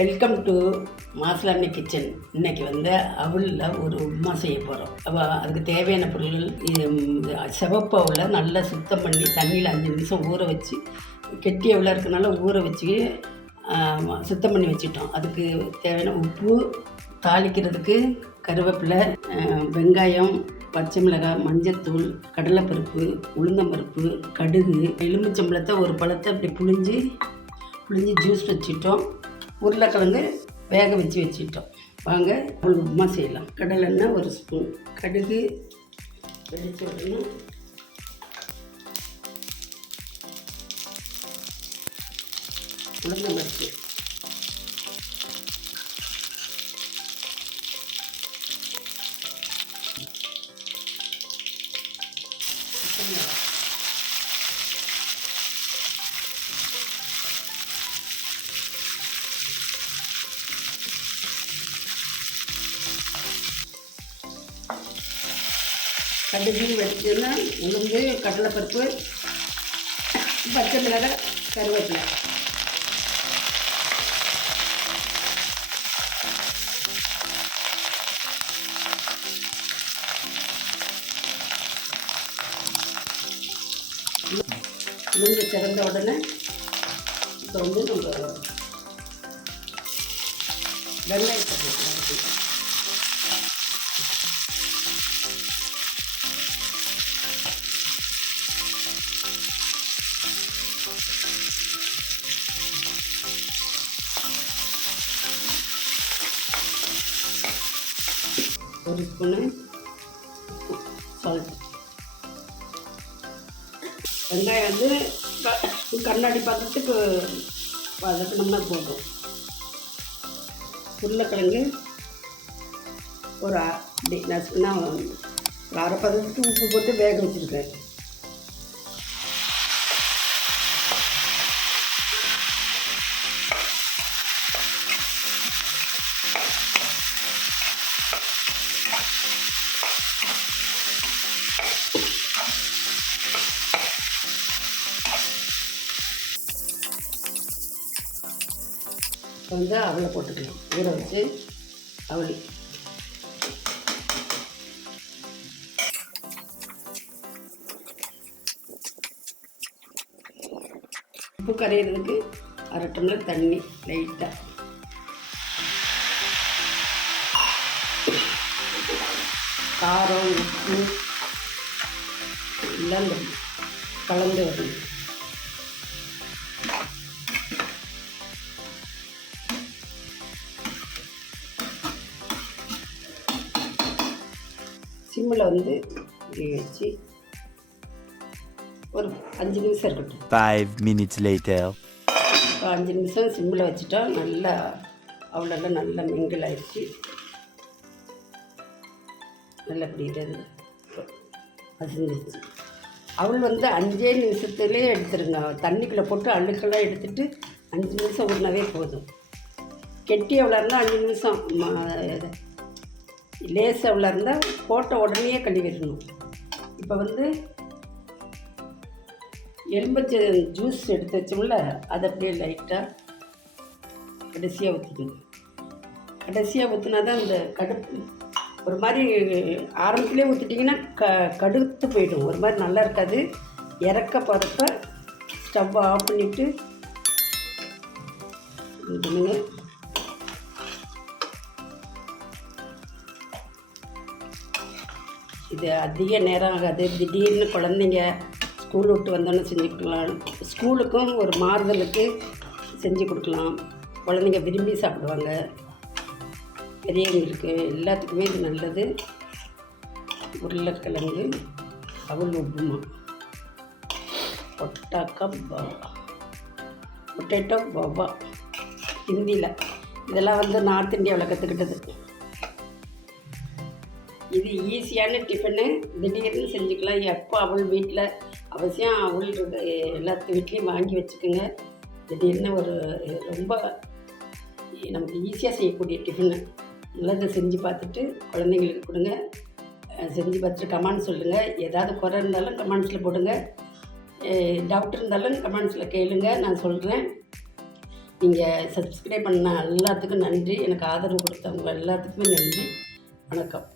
Welcome to மாஸ்லாமி kitchen. இன்றைக்கி வந்து அவலில் ஒரு உப்புமா செய்ய போகிறோம். அதுக்கு தேவையான பொருள்கள் சிவப்பு அவலை நல்லா சுத்தம் பண்ணி தண்ணியில் 5 நிமிஷம் ஊற வச்சு, கெட்டி அவலாக இருக்கனால ஊற வச்சு சுத்தம் பண்ணி வச்சுட்டோம். அதுக்கு தேவையான உப்பு, தாளிக்கிறதுக்கு கருவேப்பிலை, வெங்காயம், பச்சை மிளகாய், மஞ்சத்தூள், கடலைப்பருப்பு, உளுந்தம்பருப்பு, கடுகு, எலுமிச்சம்பழத்தை ஒரு பழத்தை அப்படி புழிஞ்சு ஜூஸ் வச்சுட்டோம். உருளைக்கிழங்கு வேக வச்சுட்டோம். வாங்க உப்புமா செய்யலாம். கடலெண்ணெய் 1 ஸ்பூன், கடுகு வெடிச்சு விடணும், உளுந்தம்பருப்பு, கடுகு வெடிச்சுன்னா உளுந்து, கடலைப்பருப்பு, பச்சை மிளகாய், கருவேப்பிலை. உளுந்து சிறந்த உடனே இப்போ வந்து நம்ம வெங்காயத்தை போட்டுக்கலாம். ஒரு ஸ்பூனு சால்ட். வெங்காயம் வந்து கண்ணாடி பாத்திரத்துக்கு வதக்கினோம்னா போதும். உருளைக்கிழங்கு ஒரு நான் அரை பதத்துக்கு உப்பு போட்டு வேக வச்சுருக்கேன். வந்து அவலை போட்டுக்கலாம். ஊற வச்சு அவல் உப்பு கரையிறதுக்கு 1/2 டம்ளர் தண்ணி லைட்டாக, காரம், உப்பு எல்லாம் கலந்து வரணும். சிம்மில் வந்து வச்சு ஒரு 5 நிமிஷம் இருக்கட்டும். 5 minutes later. 5 நிமிஷம் சிம்மில் வச்சுட்டா நல்லா அவளெல்லாம் நல்லா மிங்கிள் ஆயிடுச்சு. நல்லா பிடிக்கிறது அசிஞ்சிச்சு. அவள் வந்து 5 நிமிஷத்துலேயே எடுத்துருங்க. தண்ணிக்குள்ளே போட்டு அழுக்கெல்லாம் எடுத்துகிட்டு 5 நிமிஷம் ஊறினாவே போதும். கெட்டி அவளாக இருந்தால் 5 நிமிஷம், லேஸ் அவளாக இருந்தால் போட்ட உடனே கழுவிடணும். இப்போ வந்து எலும்பச்சை ஜூஸ் எடுத்து வச்சோம்ல, அதை அப்படியே லைட்டாக கடைசியாக ஊற்றிக்கணும். கடைசியாக ஊற்றினா தான் இந்த கடுப்பு ஒரு மாதிரி ஆரம்பத்துலேயே ஊற்றிட்டிங்கன்னா கடுத்து போயிடும், ஒரு மாதிரி நல்லா இருக்காது. இறக்க போகிறப்ப ஸ்டவ் ஆஃப் பண்ணிவிட்டு இது அதிக நேரம் ஆகாது. திடீர்னு குழந்தைங்க ஸ்கூல் விட்டு வந்தோன்னே செஞ்சு கொடுக்கலாம். ஸ்கூலுக்கும் ஒரு மாறுதலுக்கு செஞ்சு கொடுக்கலாம். குழந்தைங்க விரும்பி சாப்பிடுவாங்க. பெரியவங்களுக்கு எல்லாத்துக்குமே இது நல்லது. உருளைக்கிழங்கு அவல் உப்புமா, பொட்டேட்டோ பாபா ஹிந்தியில். இதெல்லாம் வந்து நார்த் இந்தியாவில் கற்றுக்கிட்டது. இது ஈஸியான டிஃபனு, திடீர்னு செஞ்சுக்கலாம். எப்போ அவள் வீட்டில் அவசியம் அவள் எல்லாத்து வீட்லேயும் வாங்கி வச்சுக்கோங்க. திடீர்னு ஒரு ரொம்ப நமக்கு ஈஸியாக செய்யக்கூடிய டிஃபனு. நல்லதை செஞ்சு பார்த்துட்டு குழந்தைங்களுக்கு கொடுங்க. செஞ்சு பார்த்துட்டு கமெண்ட் சொல்லுங்கள். ஏதாவது குறை இருந்தாலும் கமெண்ட்ஸில் போடுங்க. டவுட் இருந்தாலும் கமெண்ட்ஸில் கேளுங்க, நான் சொல்கிறேன். நீங்கள் சப்ஸ்கிரைப் பண்ண எல்லாத்துக்கும் நன்றி. எனக்கு ஆதரவு கொடுத்தவங்க எல்லாத்துக்குமே நன்றி. வணக்கம்.